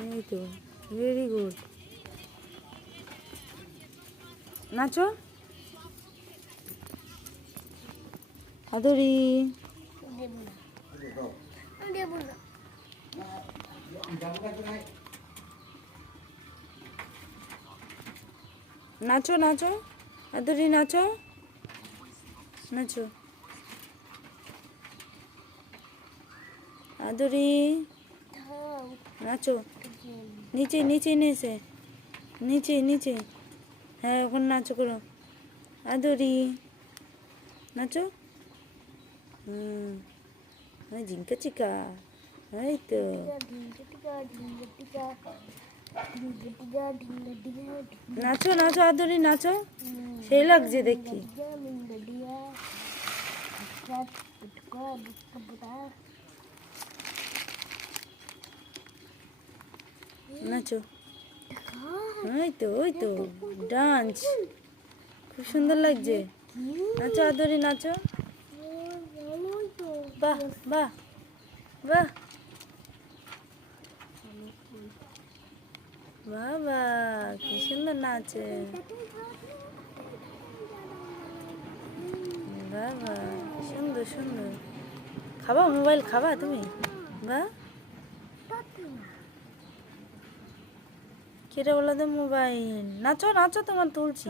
এই তো, very good. নাচো আদরি। নাচো নাচো আদরি, নাচো নাচো আদরি, নাচো। নিচে নিচে নিচে নিচে নিচে, হ্যাঁ ওখানে নাচো করো আদরি, নাচো। ওই ঝিঙ্কা চিকা, এই তো। নাচো নাচো আদরি, নাচো, সেই লাগছে দেখি। নাচো, ওই তো ওই তো, ডান্স খুব সুন্দর লাগছে। নাচো আদরি, নাচো। বাহ বাহ বাহ, বাবা কি সুন্দর নাচে। বাবা সুন্দর সুন্দর। খাবা মোবাইল, খাবা তুমি? বাহ, কেটে বলো তো মোবাইল। নাচো নাচো, তোমার তুলছি।